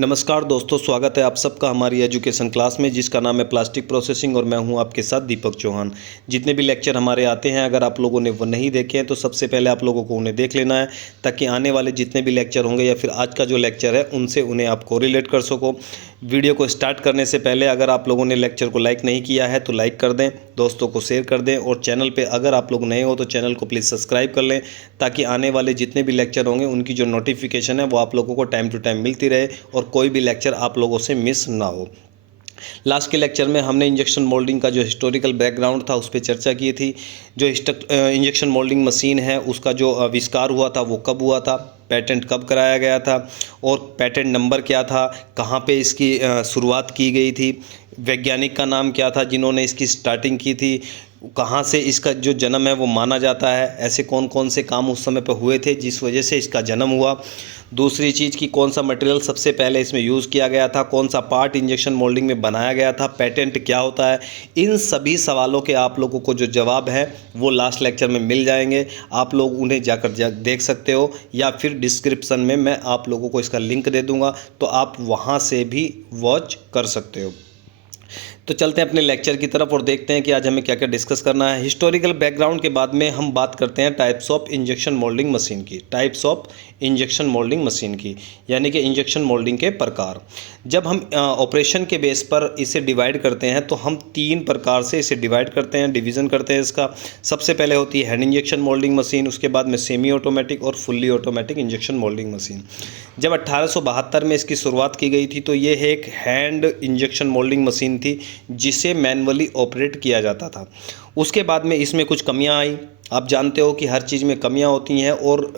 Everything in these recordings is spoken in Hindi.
नमस्कार दोस्तों, स्वागत है आप सबका हमारी एजुकेशन क्लास में जिसका नाम है प्लास्टिक प्रोसेसिंग और मैं हूं आपके साथ दीपक चौहान। जितने भी लेक्चर हमारे आते हैं अगर आप लोगों ने वो नहीं देखे हैं तो सबसे पहले आप लोगों को उन्हें देख लेना है ताकि आने वाले जितने भी लेक्चर होंगे या फिर आज का जो लेक्चर है उनसे उन्हें आप कोरिलेट कर सको। वीडियो को स्टार्ट करने से पहले अगर आप लोगों ने लेक्चर को लाइक नहीं किया है तो लाइक कर दें, दोस्तों को शेयर कर दें और चैनल पर अगर आप लोग नए हो तो चैनल को प्लीज़ सब्सक्राइब कर लें ताकि आने वाले जितने भी लेक्चर होंगे उनकी जो नोटिफिकेशन है वो आप लोगों को टाइम टू टाइम मिलती रहे और कोई भी लेक्चर आप लोगों से मिस ना हो। लास्ट के लेक्चर में हमने इंजेक्शन मोल्डिंग का जो हिस्टोरिकल बैकग्राउंड था उस पर चर्चा की थी। जो इंजेक्शन मोल्डिंग मशीन है उसका जो आविष्कार हुआ था वो कब हुआ था, पेटेंट कब कराया गया था और पेटेंट नंबर क्या था, कहाँ पे इसकी शुरुआत की गई थी, वैज्ञानिक का नाम क्या था जिन्होंने इसकी स्टार्टिंग की थी, कहाँ से इसका जो जन्म है वो माना जाता है, ऐसे कौन कौन से काम उस समय पर हुए थे जिस वजह से इसका जन्म हुआ। दूसरी चीज़ कि कौन सा मटेरियल सबसे पहले इसमें यूज़ किया गया था, कौन सा पार्ट इंजेक्शन मोल्डिंग में बनाया गया था, पेटेंट क्या होता है। इन सभी सवालों के आप लोगों को जो जवाब है वो लास्ट लेक्चर में मिल जाएंगे। आप लोग उन्हें जाकर देख सकते हो या फिर डिस्क्रिप्शन में मैं आप लोगों को इसका लिंक दे दूँगा तो आप वहाँ से भी वॉच कर सकते हो। तो चलते हैं अपने लेक्चर की तरफ और देखते हैं कि आज हमें क्या क्या डिस्कस करना है। हिस्टोरिकल बैकग्राउंड के बाद में हम बात करते हैं types of injection moulding machine की, types of injection moulding machine की, यानी कि इंजेक्शन मोल्डिंग के प्रकार। जब हम ऑपरेशन के बेस पर इसे डिवाइड करते हैं तो हम 3 प्रकार से इसे डिवाइड करते हैं, डिवीज़न करते हैं इसका। सबसे पहले होती है हैंड इंजेक्शन मोल्डिंग मशीन, उसके बाद में सेमी ऑटोमेटिक और fully automatic injection moulding machine. जब 1872 में इसकी शुरुआत की गई थी तो ये एक हैंड इंजेक्शन मोल्डिंग मशीन थी जिसे मैनुअली ऑपरेट किया जाता था। उसके बाद में इसमें कुछ कमियां आई। आप जानते हो कि हर चीज़ में कमियां होती हैं और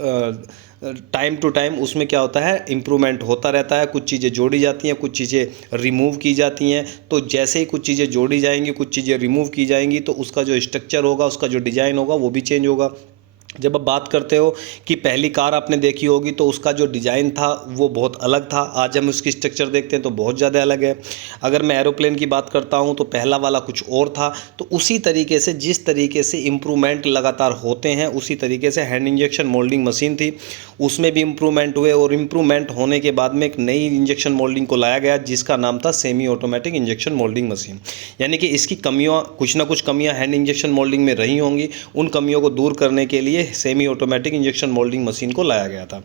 टाइम टू टाइम उसमें क्या होता है, इम्प्रूवमेंट होता रहता है। कुछ चीज़ें जोड़ी जाती हैं, कुछ चीज़ें रिमूव की जाती हैं। तो जैसे ही कुछ चीज़ें जोड़ी जाएंगी, कुछ चीज़ें रिमूव की जाएंगी तो उसका जो स्ट्रक्चर होगा, उसका जो डिज़ाइन होगा वो भी चेंज होगा। जब आप बात करते हो कि पहली कार आपने देखी होगी तो उसका जो डिज़ाइन था वो बहुत अलग था, आज हम उसकी स्ट्रक्चर देखते हैं तो बहुत ज़्यादा अलग है। अगर मैं एरोप्लेन की बात करता हूँ तो पहला वाला कुछ और था। तो उसी तरीके से जिस तरीके से इम्प्रूवमेंट लगातार होते हैं उसी तरीके से हैंड इंजेक्शन मोल्डिंग मशीन थी, उसमें भी इम्प्रूवमेंट हुए और इम्प्रूवमेंट होने के बाद में एक नई इंजेक्शन मोल्डिंग को लाया गया जिसका नाम था semi automatic injection moulding machine. यानी कि इसकी कमियाँ, कुछ ना कुछ कमियाँ हैंड इंजेक्शन मोल्डिंग में रही होंगी, उन कमियों को दूर करने के लिए semi automatic injection moulding machine को लाया गया था।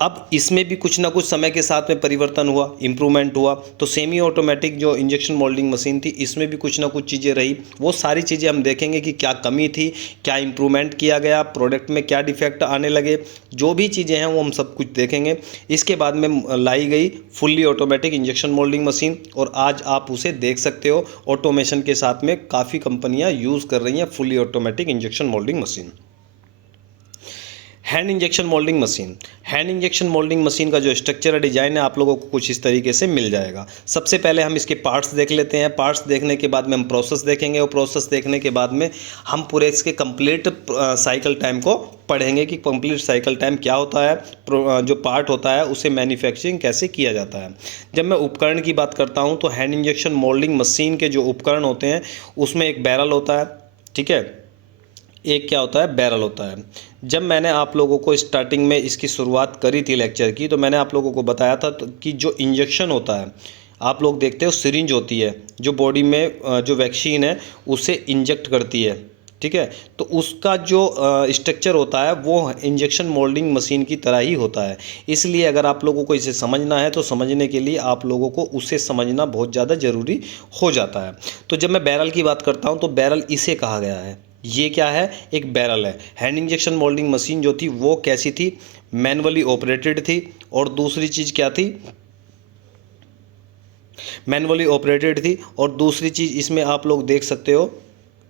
अब इसमें भी कुछ ना कुछ समय के साथ में परिवर्तन हुआ, इम्प्रूवमेंट हुआ। तो सेमी ऑटोमेटिक जो इंजेक्शन मोल्डिंग मशीन थी इसमें भी कुछ ना कुछ चीज़ें रही। वो सारी चीज़ें हम देखेंगे कि क्या कमी थी, क्या इम्प्रूवमेंट किया गया, प्रोडक्ट में क्या डिफेक्ट आने लगे, जो भी चीज़ें हैं वो हम सब कुछ देखेंगे। इसके बाद में लाई गई fully automatic injection moulding machine और आज आप उसे देख सकते हो। ऑटोमेशन के साथ में काफ़ी कंपनियाँ यूज़ कर रही हैं fully automatic injection moulding machine. Hand injection moulding machine, hand injection moulding machine का जो स्ट्रक्चर है, डिज़ाइन है, आप लोगों को कुछ इस तरीके से मिल जाएगा। सबसे पहले हम इसके पार्ट्स देख लेते हैं। पार्ट्स देखने के बाद में हम प्रोसेस देखेंगे और प्रोसेस देखने के बाद में हम पूरे इसके कंप्लीट साइकिल टाइम को पढ़ेंगे कि कंप्लीट साइकिल टाइम क्या होता है, जो पार्ट होता है उसे मैन्युफैक्चरिंग कैसे किया जाता है। जब मैं उपकरण की बात करता हूँ तो हैंड इंजेक्शन मोल्डिंग मशीन के जो उपकरण होते हैं उसमें एक बैरल होता है, ठीक है, एक क्या होता है, बैरल होता है। जब मैंने आप लोगों को स्टार्टिंग में इसकी शुरुआत करी थी लेक्चर की तो मैंने आप लोगों को बताया था कि जो इंजेक्शन होता है, आप लोग देखते हो सिरिंज होती है जो बॉडी में जो वैक्सीन है उसे इंजेक्ट करती है, ठीक है। तो उसका जो स्ट्रक्चर होता है वो इंजेक्शन मोल्डिंग मशीन की तरह ही होता है। इसलिए अगर आप लोगों को इसे समझना है तो समझने के लिए आप लोगों को उसे समझना बहुत ज़्यादा ज़रूरी हो जाता है। तो जब मैं बैरल की बात करता हूँ तो बैरल इसे कहा गया है। ये क्या है, एक बैरल है। हैंड इंजेक्शन मोल्डिंग मशीन जो थी वो कैसी थी, मैनुअली ऑपरेटेड थी। और दूसरी चीज़ क्या थी, मैनुअली ऑपरेटेड थी। और दूसरी चीज़ इसमें आप लोग देख सकते हो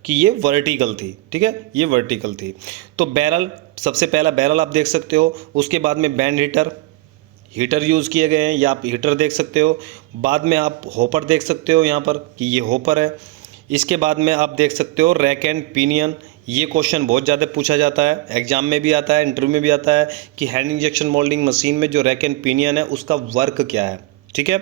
कि ये वर्टिकल थी, ठीक है, ये वर्टिकल थी। तो बैरल, सबसे पहला बैरल आप देख सकते हो। उसके बाद में बैंड हीटर, हीटर यूज़ किए गए हैं, या आप हीटर देख सकते हो। बाद में आप हॉपर देख सकते हो यहाँ पर कि ये हॉपर है। इसके बाद में आप देख सकते हो रैक एंड पिनियन। ये क्वेश्चन बहुत ज़्यादा पूछा जाता है, एग्जाम में भी आता है, इंटरव्यू में भी आता है कि हैंड इंजेक्शन मोल्डिंग मशीन में जो रैक एंड पिनियन है उसका वर्क क्या है, ठीक है।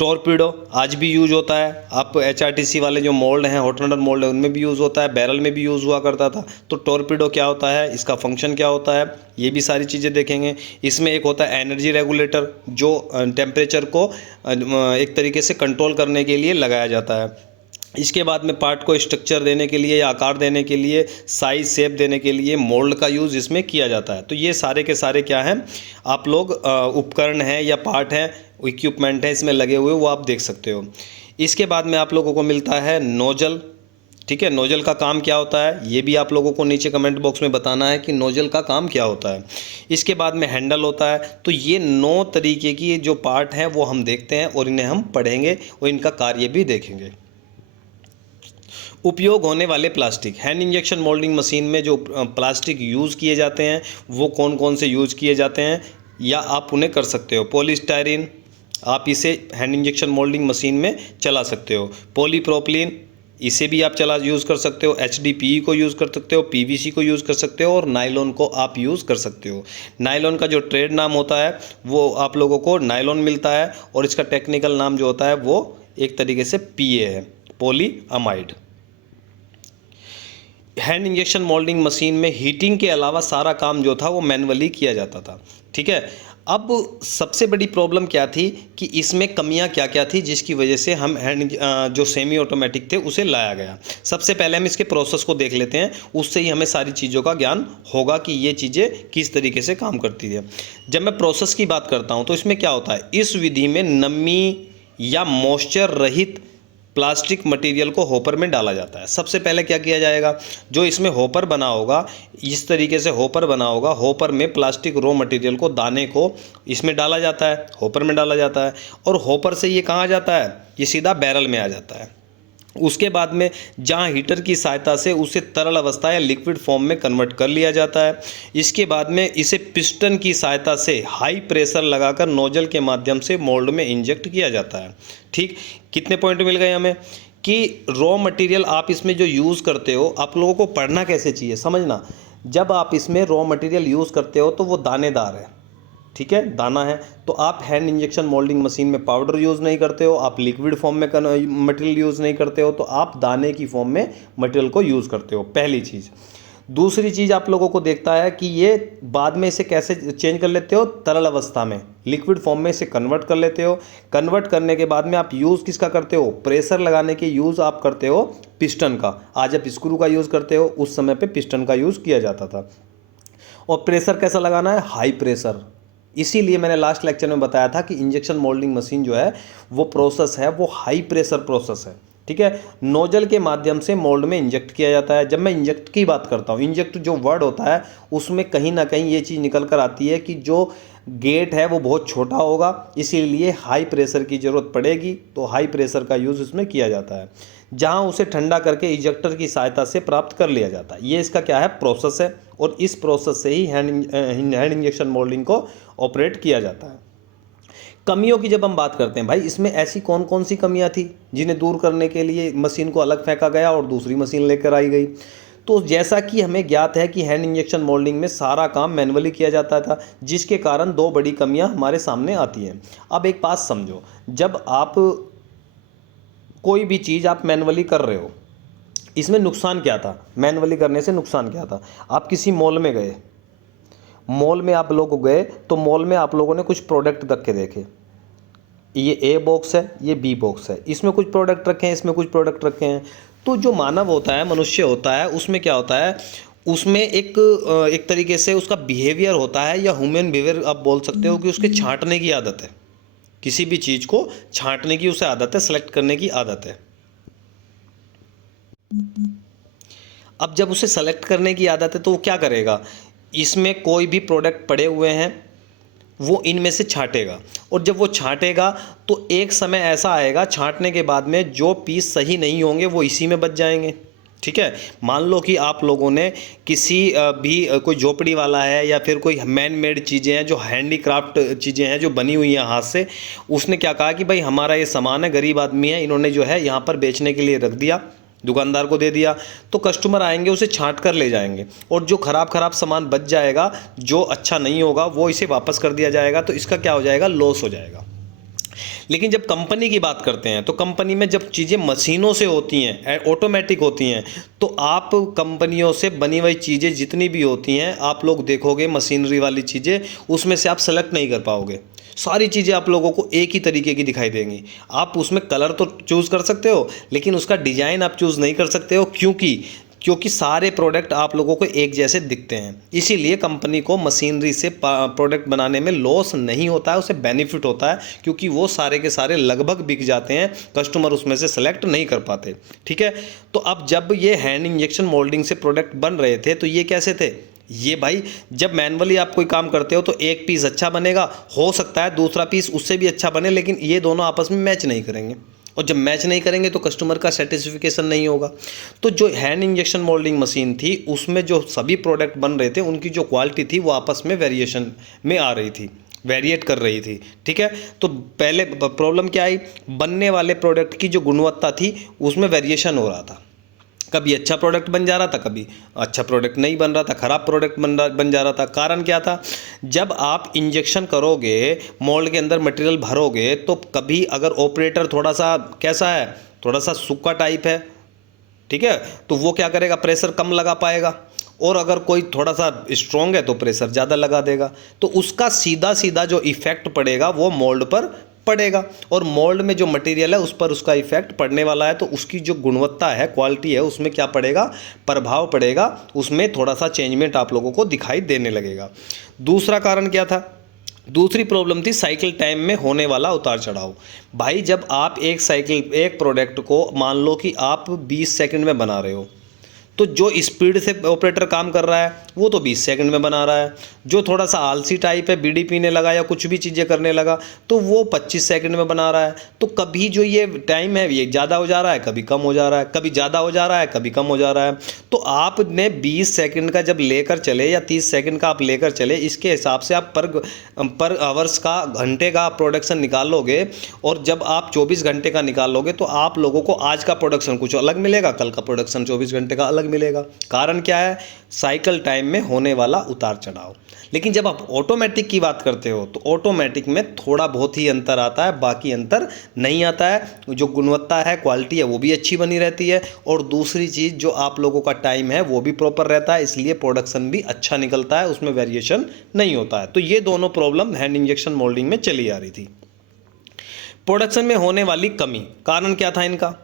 टॉर्पीडो आज भी यूज होता है। आप एचआरटीसी वाले जो मोल्ड हैं, हॉट रनर मोल्ड है, उनमें भी यूज़ होता है, बैरल में भी यूज़ हुआ करता था। तो टॉर्पीडो क्या होता है, इसका फंक्शन क्या होता है, ये भी सारी चीज़ें देखेंगे। इसमें एक होता है एनर्जी रेगुलेटर, जो टेम्परेचर को एक तरीके से कंट्रोल करने के लिए लगाया जाता है। इसके बाद में पार्ट को स्ट्रक्चर देने के लिए या आकार देने के लिए, साइज शेप देने के लिए मोल्ड का यूज़ इसमें किया जाता है। तो ये सारे के सारे क्या हैं, आप लोग उपकरण हैं या पार्ट हैं, इक्विपमेंट हैं इसमें लगे हुए, वो आप देख सकते हो। इसके बाद में आप लोगों को मिलता है नोजल। ठीक है, नोजल का काम क्या होता है, ये भी आप लोगों को नीचे कमेंट बॉक्स में बताना है कि नोजल का काम क्या होता है। इसके बाद में हैंडल होता है। तो ये 9 तरीके की जो पार्ट हैं वो हम देखते हैं और इन्हें हम पढ़ेंगे और इनका कार्य भी देखेंगे। उपयोग होने वाले plastic, hand injection moulding machine में जो प्लास्टिक यूज़ किए जाते हैं वो कौन कौन से यूज़ किए जाते हैं या आप उन्हें कर सकते हो। पॉलीस्टायरीन, आप इसे हैंड इंजेक्शन मोल्डिंग मशीन में चला सकते हो। पॉलीप्रोपिलीन, इसे भी आप यूज़ कर सकते हो। HDPE को यूज़ कर सकते हो, PVC को यूज़ कर सकते हो और नायलॉन को आप यूज़ कर सकते हो। नायलॉन का जो ट्रेड नाम होता है वो आप लोगों को नायलॉन मिलता है और इसका टेक्निकल नाम जो होता है वो एक तरीके से PA है, polyamide. Hand injection moulding machine में हीटिंग के अलावा सारा काम जो था वो मैनुअली किया जाता था। ठीक है, अब सबसे बड़ी प्रॉब्लम क्या थी कि इसमें कमियां क्या क्या थी जिसकी वजह से हम जो सेमी ऑटोमेटिक थे उसे लाया गया। सबसे पहले हम इसके प्रोसेस को देख लेते हैं, उससे ही हमें सारी चीज़ों का ज्ञान होगा कि ये चीज़ें किस तरीके से काम करती है। जब मैं प्रोसेस की बात करता हूँ तो इसमें क्या होता है, इस विधि में नमी या मॉइस्चर रहित प्लास्टिक मटेरियल को हॉपर में डाला जाता है। सबसे पहले क्या किया जाएगा, जो इसमें हॉपर बना होगा, इस तरीके से हॉपर बना होगा, हॉपर में प्लास्टिक रॉ मटेरियल को, दाने को इसमें डाला जाता है, हॉपर में डाला जाता है और हॉपर से ये कहाँ जाता है, ये सीधा बैरल में आ जाता है। उसके बाद में जहाँ हीटर की सहायता से उसे तरल अवस्था या लिक्विड फॉर्म में कन्वर्ट कर लिया जाता है। इसके बाद में इसे पिस्टन की सहायता से हाई प्रेशर लगाकर नोजल के माध्यम से मोल्ड में इंजेक्ट किया जाता है। ठीक, कितने पॉइंट मिल गए हमें कि रॉ मटेरियल आप इसमें जो यूज़ करते हो, आप लोगों को पढ़ना कैसे चाहिए समझना। जब आप इसमें रॉ मटेरियल यूज़ करते हो तो वो दानेदार है, ठीक है, दाना है। तो आप हैंड इंजेक्शन मोल्डिंग मशीन में पाउडर यूज़ नहीं करते हो, आप लिक्विड फॉर्म में मटेरियल यूज़ नहीं करते हो, तो आप दाने की फॉर्म में मटेरियल को यूज़ करते हो, पहली चीज़। दूसरी चीज़ आप लोगों को देखता है कि ये बाद में इसे कैसे चेंज कर लेते हो, तरल अवस्था में लिक्विड फॉर्म में इसे कन्वर्ट कर लेते हो। कन्वर्ट करने के बाद में आप यूज़ किसका करते हो, प्रेशर लगाने के यूज़ आप करते हो पिस्टन का। आज आप स्क्रू का यूज़ करते हो, उस समय पे पिस्टन का यूज़ किया जाता था। और प्रेशर कैसा लगाना है, हाई प्रेशर। इसीलिए मैंने लास्ट लेक्चर में बताया था कि इंजेक्शन मोल्डिंग मशीन जो है वो प्रोसेस है, वो हाई प्रेशर प्रोसेस है। ठीक है, नोजल के माध्यम से मोल्ड में इंजेक्ट किया जाता है। जब मैं इंजेक्ट की बात करता हूँ, इंजेक्ट जो वर्ड होता है उसमें कहीं ना कहीं ये चीज़ निकल कर आती है कि जो गेट है वो बहुत छोटा होगा, इसीलिए हाई प्रेशर की ज़रूरत पड़ेगी, तो हाई प्रेशर का यूज़ इसमें किया जाता है, जहां उसे ठंडा करके इजेक्टर की सहायता से प्राप्त कर लिया जाता है। ये इसका क्या है, प्रोसेस है, और इस प्रोसेस से ही हैंड इंजेक्शन मोल्डिंग को ऑपरेट किया जाता है। कमियों की जब हम बात करते हैं भाई, इसमें ऐसी कौन कौन सी कमियां थी जिन्हें दूर करने के लिए मशीन को अलग फेंका गया और दूसरी मशीन लेकर आई गई। तो जैसा कि हमें ज्ञात है कि हैंड इंजेक्शन मोल्डिंग में सारा काम मैनुअली किया जाता था, जिसके कारण दो बड़ी कमियां हमारे सामने आती हैं। अब एक बात समझो, जब आप कोई भी चीज़ आप मैनुअली कर रहे हो, इसमें नुकसान क्या था, मैनुअली करने से नुकसान क्या था। आप किसी मॉल में गए, मॉल में आप लोग गए तो मॉल में आप लोगों ने कुछ प्रोडक्ट रख के देखे, ये ए बॉक्स है, ये बी बॉक्स है, इसमें कुछ प्रोडक्ट रखे हैं, इसमें कुछ प्रोडक्ट रखे हैं। तो जो मानव होता है, मनुष्य होता है, उसमें क्या होता है, उसमें एक तरीके से उसका बिहेवियर होता है, या ह्यूमन बिहेवियर आप बोल सकते हो कि उसके छांटने की आदत है। किसी भी चीज़ को छांटने की उसे आदत है, सेलेक्ट करने की आदत है। अब जब उसे सेलेक्ट करने की आदत है तो वो क्या करेगा, इसमें कोई भी प्रोडक्ट पड़े हुए हैं वो इनमें से छांटेगा, और जब वो छांटेगा तो एक समय ऐसा आएगा छांटने के बाद में जो पीस सही नहीं होंगे वो इसी में बच जाएंगे। ठीक है, मान लो कि आप लोगों ने किसी भी कोई झोपड़ी वाला है या फिर कोई मैन मेड चीज़ें हैं, जो हैंडीक्राफ्ट चीज़ें हैं जो बनी हुई हैं हाथ से, उसने क्या कहा कि भाई हमारा ये सामान है, गरीब आदमी है, इन्होंने जो है यहाँ पर बेचने के लिए रख दिया, दुकानदार को दे दिया, तो कस्टमर आएंगे उसे छांट कर ले जाएंगे, और जो खराब सामान बच जाएगा, जो अच्छा नहीं होगा, वो इसे वापस कर दिया जाएगा। तो इसका क्या हो जाएगा, लॉस हो जाएगा। लेकिन जब कंपनी की बात करते हैं तो कंपनी में जब चीज़ें मशीनों से होती हैं, ऑटोमेटिक होती हैं, तो आप कंपनियों से बनी हुई चीज़ें जितनी भी होती हैं आप लोग देखोगे मशीनरी वाली चीज़ें, उसमें से आप सेलेक्ट नहीं कर पाओगे। सारी चीज़ें आप लोगों को एक ही तरीके की दिखाई देंगी। आप उसमें कलर तो चूज़ कर सकते हो लेकिन उसका डिज़ाइन आप चूज़ नहीं कर सकते हो, क्योंकि सारे प्रोडक्ट आप लोगों को एक जैसे दिखते हैं। इसीलिए कंपनी को मशीनरी से प्रोडक्ट बनाने में लॉस नहीं होता है, उसे बेनिफिट होता है, क्योंकि वो सारे के सारे लगभग बिक जाते हैं, कस्टमर उसमें से सेलेक्ट नहीं कर पाते। ठीक है, तो अब जब ये हैंड इंजेक्शन मोल्डिंग से प्रोडक्ट बन रहे थे तो ये कैसे थे? ये भाई जब मैनुअली आप कोई काम करते हो तो एक पीस अच्छा बनेगा, हो सकता है दूसरा पीस उससे भी अच्छा बने, लेकिन ये दोनों आपस में मैच नहीं करेंगे, और जब मैच नहीं करेंगे तो कस्टमर का सेटिस्फिकेशन नहीं होगा। तो जो हैंड इंजेक्शन मोल्डिंग मशीन थी उसमें जो सभी प्रोडक्ट बन रहे थे उनकी जो क्वालिटी थी वो आपस में वेरिएशन में आ रही थी, वेरिएट कर रही थी। ठीक है, तो पहले प्रॉब्लम क्या आई, बनने वाले प्रोडक्ट की जो गुणवत्ता थी उसमें वेरिएशन हो रहा था। कभी अच्छा प्रोडक्ट बन जा रहा था, कभी अच्छा प्रोडक्ट नहीं बन रहा था, ख़राब प्रोडक्ट बन जा रहा था। कारण क्या था, जब आप इंजेक्शन करोगे, मोल्ड के अंदर मटेरियल भरोगे, तो कभी अगर ऑपरेटर थोड़ा सा कैसा है, थोड़ा सा सूखा टाइप है, ठीक है, तो वो क्या करेगा, प्रेशर कम लगा पाएगा, और अगर कोई थोड़ा सा स्ट्रॉन्ग है तो प्रेशर ज़्यादा लगा देगा। तो उसका सीधा सीधा जो इफ़ेक्ट पड़ेगा वो मोल्ड पर पड़ेगा, और मोल्ड में जो मटेरियल है उस पर उसका इफेक्ट पड़ने वाला है, तो उसकी जो गुणवत्ता है, क्वालिटी है, उसमें क्या पड़ेगा, प्रभाव पड़ेगा, उसमें थोड़ा सा चेंजमेंट आप लोगों को दिखाई देने लगेगा। दूसरा कारण क्या था, दूसरी प्रॉब्लम थी साइकिल टाइम में होने वाला उतार चढ़ाव। भाई जब आप एक प्रोडक्ट को मान लो कि आप 20 सेकंड में बना रहे हो, तो जो स्पीड से ऑपरेटर काम कर रहा है वो तो 20 सेकंड में बना रहा है, जो थोड़ा सा आलसी टाइप है, बीड़ी पीने लगा या कुछ भी चीज़ें करने लगा, तो वो 25 सेकंड में बना रहा है। तो कभी जो ये टाइम है ये ज़्यादा हो जा रहा है, कभी कम हो जा रहा है, कभी ज़्यादा हो जा रहा है, कभी कम हो जा रहा है। तो आपने 20 सेकंड का जब लेकर चले या 30 सेकंड का आप लेकर चले, इसके हिसाब से आप पर आवर्स का, घंटे का प्रोडक्शन निकालोगे, और जब आप 24 घंटे का निकालोगे तो आप लोगों को आज का प्रोडक्शन कुछ अलग मिलेगा, कल का प्रोडक्शन 24 घंटे का अलग मिलेगा। कारण क्या है, साइकिल टाइम में होने वाला उतार चढ़ाव। लेकिन जब आप ऑटोमेटिक की बात करते हो तो ऑटोमेटिक में थोड़ा बहुत ही अंतर आता है, बाकी अंतर नहीं आता है। जो गुणवत्ता है, क्वालिटी है, वो भी अच्छी बनी रहती है, और दूसरी चीज़ जो आप लोगों का टाइम है वो भी प्रॉपर रहता है, इसलिए प्रोडक्शन भी अच्छा निकलता है, उसमें वेरिएशन नहीं होता है। तो ये दोनों प्रॉब्लम हैंड इंजेक्शन मोल्डिंग में चली आ रही थी। प्रोडक्शन में होने वाली कमी, कारण क्या था इनका,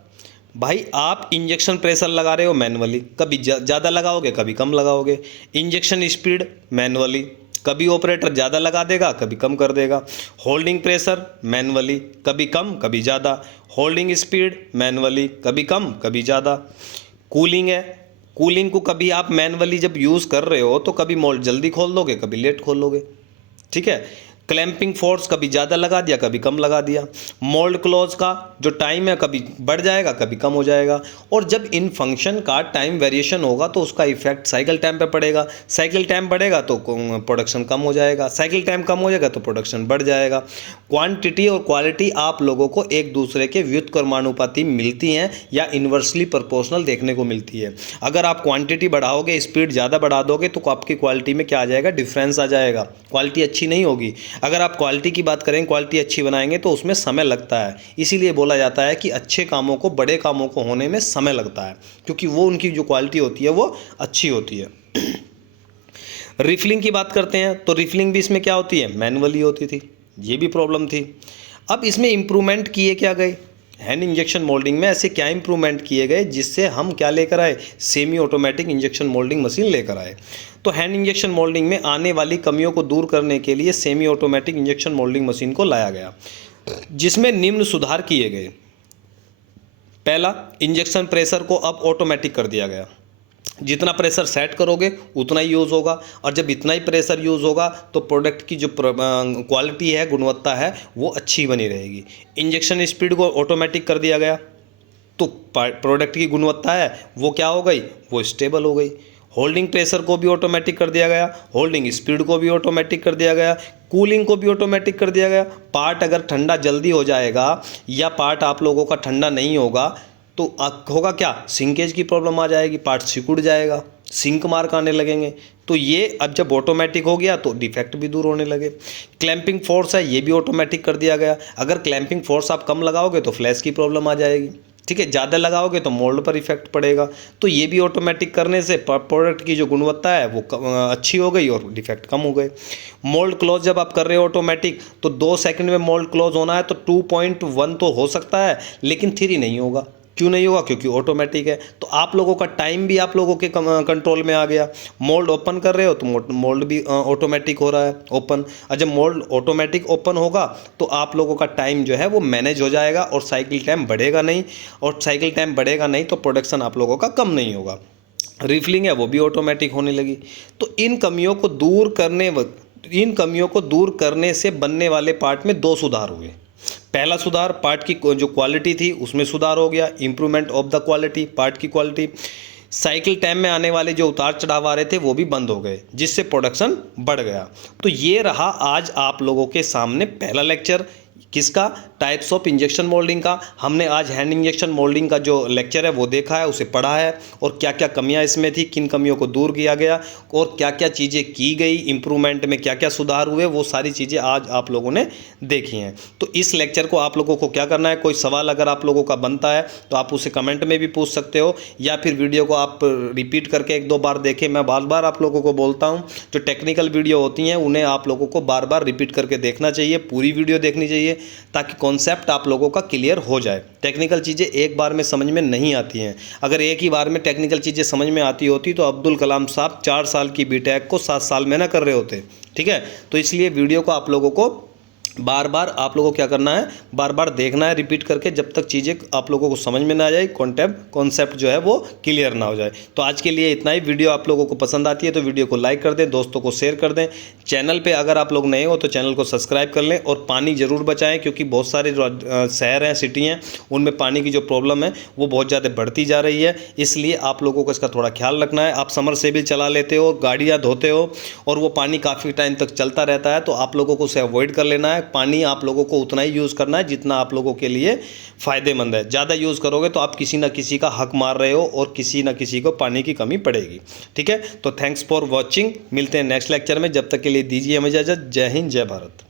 भाई आप इंजेक्शन प्रेशर लगा रहे हो मैनुअली, कभी ज़्यादा लगाओगे कभी कम लगाओगे। इंजेक्शन स्पीड मैनुअली, कभी ऑपरेटर ज़्यादा लगा देगा कभी कम कर देगा। होल्डिंग प्रेशर मैनुअली, कभी कम कभी ज़्यादा। होल्डिंग स्पीड मैनुअली, कभी कम कभी ज़्यादा। कूलिंग है, कूलिंग को कभी आप मैनुअली जब यूज़ कर रहे हो तो कभी मोल्ड जल्दी खोल दोगे, कभी लेट खोलोगे। ठीक है, क्लैंपिंग फोर्स कभी ज़्यादा लगा दिया कभी कम लगा दिया। मोल्ड क्लोज का जो टाइम है कभी बढ़ जाएगा कभी कम हो जाएगा। और जब इन फंक्शन का टाइम वेरिएशन होगा तो उसका इफेक्ट साइकिल टाइम पे पड़ेगा। साइकिल टाइम बढ़ेगा तो प्रोडक्शन कम हो जाएगा, साइकिल टाइम कम हो जाएगा तो प्रोडक्शन बढ़ जाएगा। क्वांटिटी और क्वालिटी आप लोगों को एक दूसरे के व्युत्क्रमानुपाती मिलती हैं या इन्वर्सली प्रोपोर्शनल देखने को मिलती है। अगर आप क्वांटिटी बढ़ाओगे, स्पीड ज़्यादा बढ़ा दोगे तो आपकी क्वालिटी में क्या आ जाएगा, डिफरेंस आ जाएगा, क्वालिटी अच्छी नहीं होगी। अगर आप क्वालिटी की बात करें, क्वालिटी अच्छी बनाएंगे तो उसमें समय लगता है। इसीलिए बोला जाता है कि अच्छे कामों को, बड़े कामों को होने में समय लगता है, क्योंकि वो उनकी जो क्वालिटी होती है वो अच्छी होती है। रिफिलिंग की बात करते हैं तो रिफिलिंग भी इसमें क्या होती है, मैनुअली होती थी, ये भी प्रॉब्लम थी। अब इसमें इम्प्रूवमेंट किए क्या गए, हैंड इंजेक्शन मोल्डिंग में ऐसे क्या इंप्रूवमेंट किए गए जिससे हम क्या लेकर आए, semi automatic injection moulding machine लेकर आए। तो हैंड इंजेक्शन मोल्डिंग में आने वाली कमियों को दूर करने के लिए semi automatic injection moulding machine को लाया गया, जिसमें निम्न सुधार किए गए। पहला, इंजेक्शन प्रेशर को अब ऑटोमेटिक कर दिया गया। जितना प्रेशर सेट करोगे उतना ही यूज़ होगा, और जब इतना ही प्रेशर यूज़ होगा तो प्रोडक्ट की जो क्वालिटी है, गुणवत्ता है, वो अच्छी बनी रहेगी। इंजेक्शन स्पीड को ऑटोमेटिक कर दिया गया तो प्रोडक्ट की गुणवत्ता है वो क्या हो गई, वो स्टेबल हो गई। होल्डिंग प्रेशर को भी ऑटोमेटिक कर दिया गया, होल्डिंग स्पीड को भी ऑटोमेटिक कर दिया गया, कूलिंग को भी ऑटोमेटिक कर दिया गया। पार्ट अगर ठंडा जल्दी हो जाएगा या पार्ट आप लोगों का ठंडा नहीं होगा तो होगा क्या, सिंकेज की प्रॉब्लम आ जाएगी, पार्ट सिकुड़ जाएगा। सिंक मार्क आने लगेंगे। तो ये अब जब ऑटोमेटिक हो गया तो डिफेक्ट भी दूर होने लगे। क्लैंपिंग फोर्स है, ये भी ऑटोमेटिक कर दिया गया। अगर क्लैंपिंग फोर्स आप कम लगाओगे तो फ्लैश की प्रॉब्लम आ जाएगी, ठीक है, ज़्यादा लगाओगे तो मोल्ड पर इफेक्ट पड़ेगा। तो ये भी ऑटोमेटिक करने से प्रोडक्ट की जो गुणवत्ता है वो अच्छी हो गई और डिफेक्ट कम हो गए। मोल्ड क्लोज जब आप कर रहे हो ऑटोमेटिक, तो 2 सेकंड में मोल्ड क्लोज होना है तो 2.1 तो हो सकता है, लेकिन 3 नहीं होगा। क्यों नहीं होगा? क्योंकि ऑटोमेटिक है। तो आप लोगों का टाइम भी आप लोगों के कंट्रोल में आ गया। मोल्ड ओपन कर रहे हो तो मोल्ड भी ऑटोमेटिक हो रहा है ओपन। और जब मोल्ड ऑटोमेटिक ओपन होगा तो आप लोगों का टाइम जो है वो मैनेज हो जाएगा और साइकिल टाइम बढ़ेगा नहीं, और साइकिल टाइम बढ़ेगा नहीं तो प्रोडक्शन आप लोगों का कम नहीं होगा। रिफिलिंग है वो भी ऑटोमेटिक होने लगी। तो इन कमियों को दूर करने से बनने वाले पार्ट में 2 सुधार हुए। पहला सुधार, पार्ट की जो क्वालिटी थी उसमें सुधार हो गया, improvement of the quality, part की क्वालिटी। साइकिल टाइम में आने वाले जो उतार चढ़ाव आ रहे थे वो भी बंद हो गए, जिससे प्रोडक्शन बढ़ गया। तो ये रहा आज आप लोगों के सामने पहला लेक्चर। किसका? टाइप्स ऑफ इंजेक्शन मोल्डिंग का। हमने आज हैंड इंजेक्शन मोल्डिंग का जो लेक्चर है वो देखा है, उसे पढ़ा है, और क्या क्या कमियां इसमें थी, किन कमियों को दूर किया गया और क्या क्या चीज़ें की गई, इंप्रूवमेंट में क्या क्या सुधार हुए, वो सारी चीज़ें आज आप लोगों ने देखी हैं। तो इस लेक्चर को आप लोगों को क्या करना है, कोई सवाल अगर आप लोगों का बनता है तो आप उसे कमेंट में भी पूछ सकते हो, या फिर वीडियो को आप रिपीट करके 1-2 बार देखें। मैं बार बार आप लोगों को बोलता हूँ, जो टेक्निकल वीडियो होती हैं उन्हें आप लोगों को बार बार रिपीट करके देखना चाहिए, पूरी वीडियो देखनी चाहिए, ताकि कॉन्सेप्ट आप लोगों का क्लियर हो जाए। टेक्निकल चीज़ें एक बार में समझ में नहीं आती हैं। अगर एक ही बार में टेक्निकल चीज़ें समझ में आती होती तो अब्दुल कलाम साहब 4 साल की बीटेक को 7 साल में ना कर रहे होते, ठीक है। तो इसलिए वीडियो को आप लोगों को बार बार आप लोगों को क्या करना है, बार बार देखना है रिपीट करके, जब तक चीज़ें आप लोगों को समझ में ना आ जाए, कॉन्सेप्ट जो है वो क्लियर ना हो जाए। तो आज के लिए इतना ही। वीडियो आप लोगों को पसंद आती है तो वीडियो को लाइक कर दें, दोस्तों को शेयर कर दें। चैनल पे अगर आप लोग नए हो तो चैनल को सब्सक्राइब कर लें, और पानी ज़रूर बचाएँ, क्योंकि बहुत सारे जो शहर हैं, सिटी हैं, उनमें पानी की जो प्रॉब्लम है वो बहुत ज़्यादा बढ़ती जा रही है। इसलिए आप लोगों को इसका थोड़ा ख्याल रखना है। आप समरसेबिल चला लेते हो, गाड़ियाँ धोते हो, और वो पानी काफ़ी टाइम तक चलता रहता है, तो आप लोगों को उसे अवॉइड कर लेना है। पानी आप लोगों को उतना ही यूज़ करना है जितना आप लोगों के लिए फ़ायदेमंद है। ज़्यादा यूज़ करोगे तो आप किसी ना किसी का हक मार रहे हो, और किसी ना किसी को पानी की कमी पड़ेगी, ठीक है। तो थैंक्स फॉर वॉचिंग। मिलते हैं नेक्स्ट लेक्चर में, जब तक के लिए दीजिए हमें इजाज़त। जय हिंद, जय भारत।